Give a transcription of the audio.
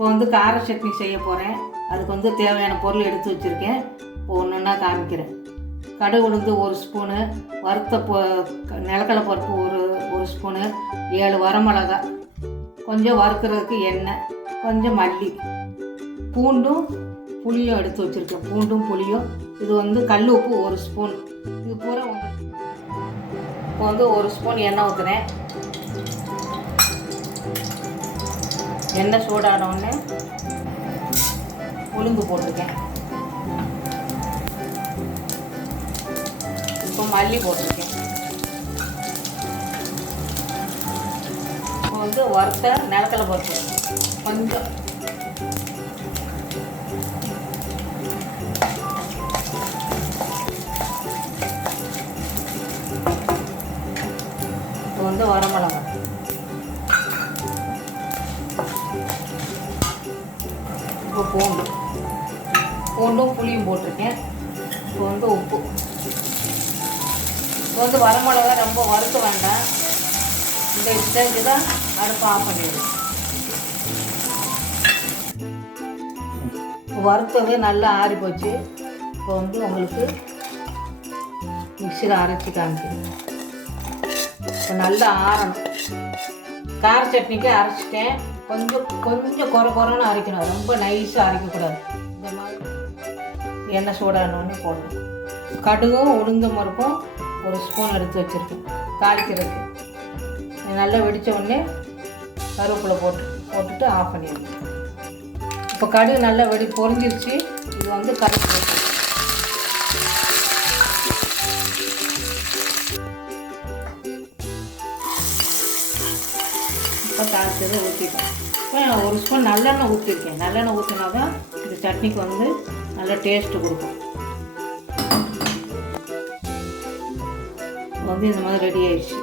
இப்போ வந்து கார சட்னி செய்ய போகிறேன். அதுக்கு வந்து தேவையான பொருள் எடுத்து வச்சுருக்கேன். இப்போ ஒன்று ஒன்றா காமிக்கிறேன். கடுகு உளுந்து 1 ஸ்பூனு, வறுத்த நிலக்கடலை பருப்பு ஒரு ஸ்பூனு, 7 வரமிளகா, கொஞ்சம் வறுக்கிறதுக்கு எண்ணெய், கொஞ்சம் மல்லி, பூண்டும் புளியும் எடுத்து வச்சுருக்கேன். பூண்டும் புளியும். இது வந்து கல் உப்பு 1 ஸ்பூன். இது பூரா இப்போ வந்து 1 ஸ்பூன் எண்ணெய் ஊற்றுறேன். எண்ணெய் சூடானோடனே உளுந்து போட்டிருக்கேன். இப்போ மல்லி போட்டிருக்கேன். இப்போ வந்து வறுத்த நிலக்கடலை பருப்பு கொஞ்சம், இப்போ வந்து வரமிளகாய், இப்போ பூண்டும் புளியும் போட்டிருக்கேன். இப்போ வந்து உப்பு. இப்போ வந்து வரமிளகா ரொம்ப வறுக்க வேண்டாம். இந்த ஸ்டேஜ் தான் அடுப்பு ஆஃப் பண்ணிடுது. வறுத்தது நல்லா ஆறி போச்சு. இப்போ வந்து உங்களுக்கு மிக்சியில் அரைச்சி காமிக்கிறேன். இப்போ நல்லா ஆறணும். கார சட்னிக்கு அரைச்சிட்டேன். கொஞ்சம் குறைன்னு அரைக்கணும். ரொம்ப நைஸாக அரைக்கக்கூடாது. இந்த மாதிரி எண்ணெய் சூடானோன்னு போடணும். கடுகும் உளுந்தம் பருப்பும் 1 ஸ்பூன் எடுத்து வச்சுருக்கேன் தாளிக்கிறதுக்கு. நல்லா வெடித்த உடனே கருவேப்பிலை போட்டுட்டு ஆஃப் பண்ணிடணும். இப்போ கடுகு நல்லா பொரிஞ்சிருச்சு. இது வந்து கருவேப்பிலை இப்போ தாளிச்சதை ஊற்றிட்டேன். இப்போ 1 ஸ்பூன் நல்லெண்ணெய் ஊற்றிருக்கேன். நல்லெண்ணெய் ஊற்றினா தான் இந்த சட்னிக்கு வந்து நல்லா டேஸ்ட்டு கொடுக்கும். வந்து இந்த மாதிரி ரெடி ஆயிடுச்சு.